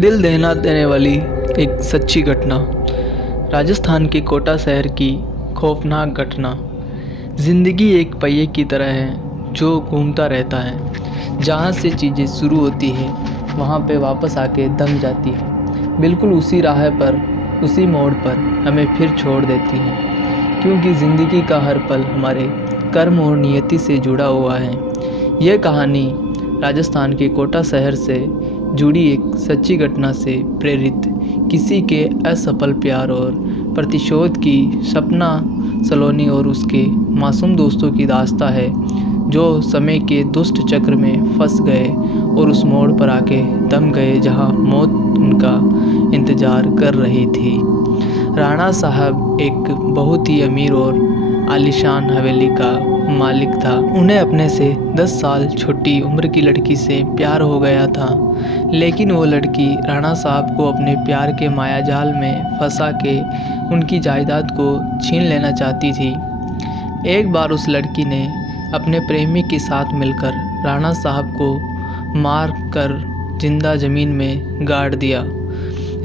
दिल दहला देने वाली एक सच्ची घटना। राजस्थान के कोटा शहर की खौफनाक घटना। ज़िंदगी एक पहिए की तरह है जो घूमता रहता है। जहाँ से चीज़ें शुरू होती है वहाँ पे वापस आके दम जाती है। बिल्कुल उसी राह पर, उसी मोड़ पर हमें फिर छोड़ देती है, क्योंकि ज़िंदगी का हर पल हमारे कर्म और नियति से जुड़ा हुआ है। यह कहानी राजस्थान के कोटा शहर से जुड़ी एक सच्ची घटना से प्रेरित किसी के असफल प्यार और प्रतिशोध की सपना सलोनी और उसके मासूम दोस्तों की दास्ता है, जो समय के दुष्ट चक्र में फंस गए और उस मोड़ पर आके दम गए जहां मौत उनका इंतज़ार कर रही थी। राणा साहब एक बहुत ही अमीर और आलीशान हवेली का मालिक था। उन्हें अपने से 10 साल छोटी उम्र की लड़की से प्यार हो गया था, लेकिन वो लड़की राणा साहब को अपने प्यार के मायाजाल में फंसा के उनकी जायदाद को छीन लेना चाहती थी। एक बार उस लड़की ने अपने प्रेमी के साथ मिलकर राणा साहब को मार कर जिंदा ज़मीन में गाड़ दिया।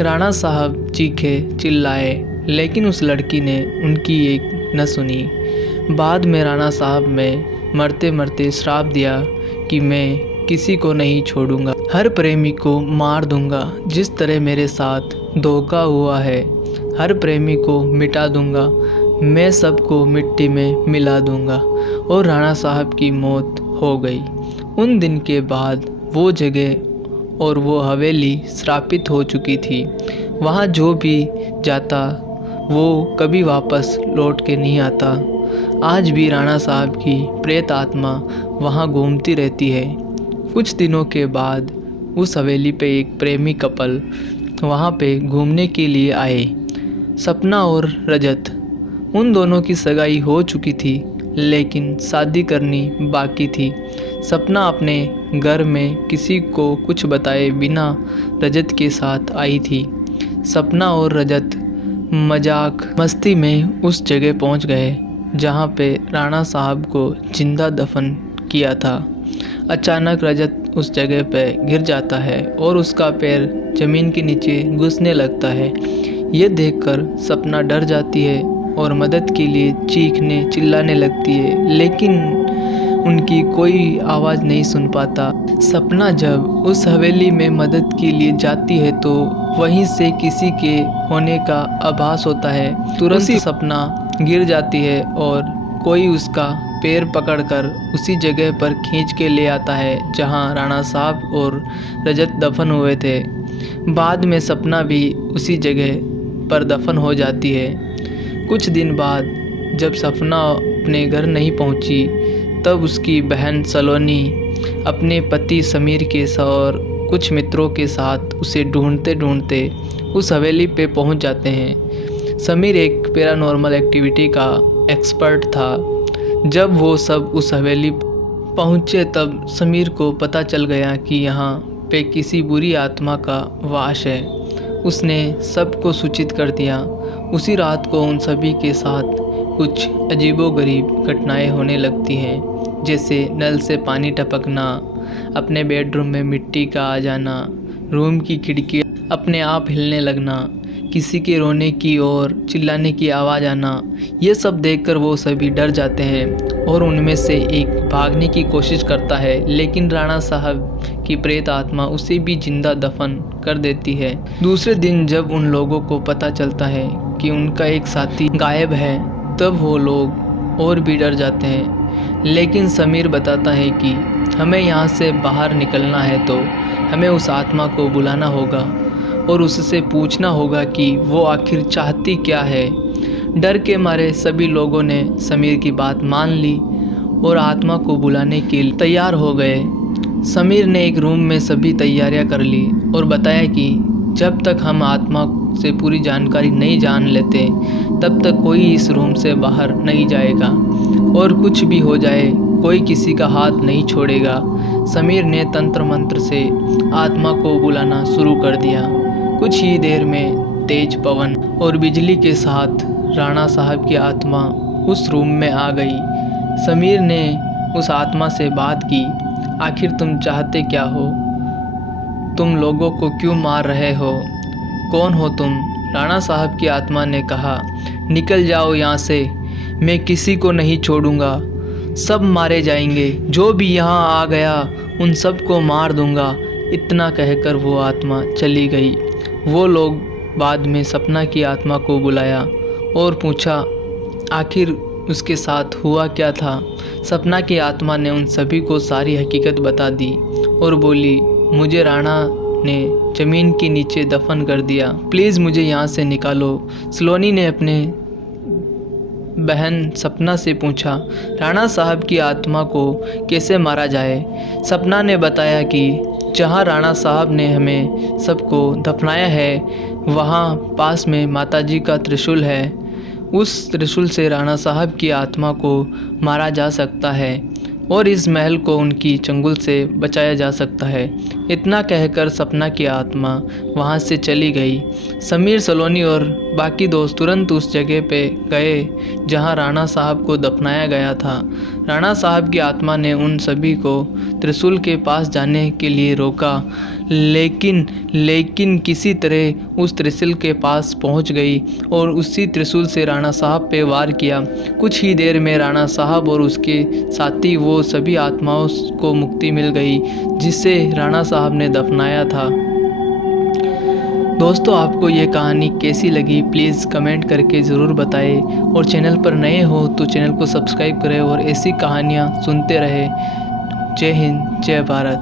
राणा साहब चीखे चिल्लाए, लेकिन उस लड़की ने उनकी एक न सुनी। बाद में राणा साहब ने मरते मरते श्राप दिया कि मैं किसी को नहीं छोड़ूंगा, हर प्रेमी को मार दूंगा जिस तरह मेरे साथ धोखा हुआ है। हर प्रेमी को मिटा दूंगा, मैं सबको मिट्टी में मिला दूंगा। और राणा साहब की मौत हो गई। उन दिन के बाद वो जगह और वो हवेली श्रापित हो चुकी थी। वहाँ जो भी जाता वो कभी वापस लौट के नहीं आता। आज भी राणा साहब की प्रेत आत्मा वहाँ घूमती रहती है। कुछ दिनों के बाद उस हवेली पे एक प्रेमी कपल वहाँ पे घूमने के लिए आए। सपना और रजत, उन दोनों की सगाई हो चुकी थी, लेकिन शादी करनी बाकी थी। सपना अपने घर में किसी को कुछ बताए बिना रजत के साथ आई थी। सपना और रजत मजाक मस्ती में उस जगह पहुंच गए जहां पे राणा साहब को जिंदा दफन किया था। अचानक रजत उस जगह पे गिर जाता है और उसका पैर ज़मीन के नीचे घुसने लगता है। ये देखकर सपना डर जाती है और मदद के लिए चीखने चिल्लाने लगती है, लेकिन उनकी कोई आवाज़ नहीं सुन पाता। सपना जब उस हवेली में मदद के लिए जाती है तो वहीं से किसी के होने का आभास होता है। तुरंत ही सपना गिर जाती है और कोई उसका पैर पकड़कर उसी जगह पर खींच के ले आता है जहां राणा साहब और रजत दफन हुए थे। बाद में सपना भी उसी जगह पर दफन हो जाती है। कुछ दिन बाद जब सपना अपने घर नहीं पहुंची, तब उसकी बहन सलोनी अपने पति समीर के और कुछ मित्रों के साथ उसे ढूंढते ढूंढते उस हवेली पे पहुंच जाते हैं। समीर एक पैरानॉर्मल एक्टिविटी का एक्सपर्ट था। जब वो सब उस हवेली पहुंचे तब समीर को पता चल गया कि यहाँ पे किसी बुरी आत्मा का वास है। उसने सबको सूचित कर दिया। उसी रात को उन सभी के साथ कुछ अजीबोगरीब घटनाएं होने लगती हैं, जैसे नल से पानी टपकना, अपने बेडरूम में मिट्टी का आ जाना, रूम की खिड़की अपने आप हिलने लगना, किसी के रोने की और चिल्लाने की आवाज़ आना। ये सब देखकर वो सभी डर जाते हैं और उनमें से एक भागने की कोशिश करता है, लेकिन राणा साहब की प्रेत आत्मा उसे भी जिंदा दफन कर देती है। दूसरे दिन जब उन लोगों को पता चलता है कि उनका एक साथी गायब है, तब वो लोग और भी डर जाते हैं। लेकिन समीर बताता है कि हमें यहाँ से बाहर निकलना है तो हमें उस आत्मा को बुलाना होगा और उससे पूछना होगा कि वो आखिर चाहती क्या है। डर के मारे सभी लोगों ने समीर की बात मान ली और आत्मा को बुलाने के लिए तैयार हो गए। समीर ने एक रूम में सभी तैयारियां कर ली और बताया कि जब तक हम आत्मा से पूरी जानकारी नहीं जान लेते, तब तक कोई इस रूम से बाहर नहीं जाएगा और कुछ भी हो जाए कोई किसी का हाथ नहीं छोड़ेगा। समीर ने तंत्र मंत्र से आत्मा को बुलाना शुरू कर दिया। कुछ ही देर में तेज पवन और बिजली के साथ राणा साहब की आत्मा उस रूम में आ गई। समीर ने उस आत्मा से बात की, आखिर तुम चाहते क्या हो? तुम लोगों को क्यों मार रहे हो? कौन हो तुम? राणा साहब की आत्मा ने कहा, निकल जाओ यहाँ से, मैं किसी को नहीं छोड़ूंगा, सब मारे जाएंगे, जो भी यहाँ आ गया उन सबको मार दूंगा। इतना कहकर वो आत्मा चली गई। वो लोग बाद में सपना की आत्मा को बुलाया और पूछा आखिर उसके साथ हुआ क्या था। सपना की आत्मा ने उन सभी को सारी हकीकत बता दी और बोली, मुझे राणा ने ज़मीन के नीचे दफन कर दिया, प्लीज़ मुझे यहाँ से निकालो। सलोनी ने अपने बहन सपना से पूछा, राणा साहब की आत्मा को कैसे मारा जाए? सपना ने बताया कि जहाँ राणा साहब ने हमें सबको दफनाया है वहाँ पास में माताजी का त्रिशूल है, उस त्रिशूल से राणा साहब की आत्मा को मारा जा सकता है और इस महल को उनकी चंगुल से बचाया जा सकता है। इतना कहकर सपना की आत्मा वहाँ से चली गई। समीर, सलोनी और बाकी दोस्त तुरंत उस जगह पे गए जहाँ राणा साहब को दफनाया गया था। राणा साहब की आत्मा ने उन सभी को त्रिशूल के पास जाने के लिए रोका, लेकिन किसी तरह उस त्रिशूल के पास पहुंच गई और उसी त्रिशूल से राणा साहब पे वार किया। कुछ ही देर में राणा साहब और उसके साथी वो सभी आत्माओं को मुक्ति मिल गई जिसे राणा साहब ने दफनाया था। दोस्तों, आपको ये कहानी कैसी लगी प्लीज़ कमेंट करके ज़रूर बताएं और चैनल पर नए हो तो चैनल को सब्सक्राइब करें और ऐसी कहानियाँ सुनते रहें। जय हिंद, जय भारत।